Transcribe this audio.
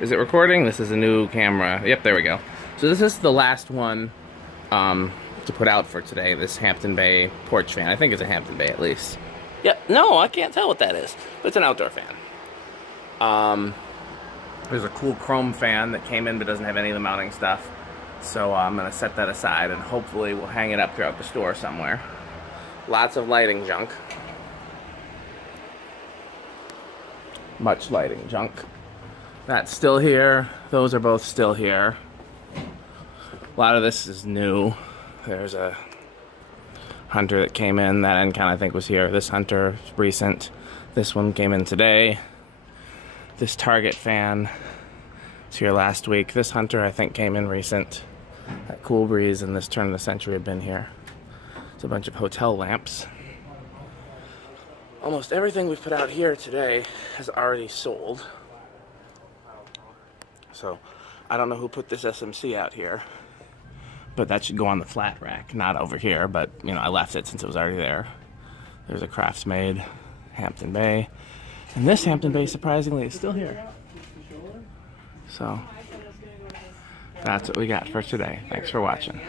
Is it recording? This is a new camera. Yep, there we go. So this is the last one to put out for today, this Hampton Bay porch fan. I think it's a Hampton Bay at least. Yep, no, I can't tell what that is, but it's an outdoor fan. There's a cool chrome fan that came in but doesn't have any of the mounting stuff. So I'm going to set that aside and hopefully we'll hang it up throughout the store somewhere. Lots of lighting junk. Much lighting junk. That's still here. Those are both still here. A lot of this is new. There's a hunter that came in. That end count I think was here. This hunter is recent. This one came in today. This Target fan was here last week. This hunter I think came in recent. That Cool Breeze and this turn of the century have been here. It's a bunch of hotel lamps. Almost everything we've put out here today has already sold. So, I don't know who put this SMC out here, but that should go on the flat rack, not over here, but, you know, I left it since it was already there. There's a Craftsmade, Hampton Bay, and this Hampton Bay, surprisingly, is still here. So, that's what we got for today. Thanks for watching.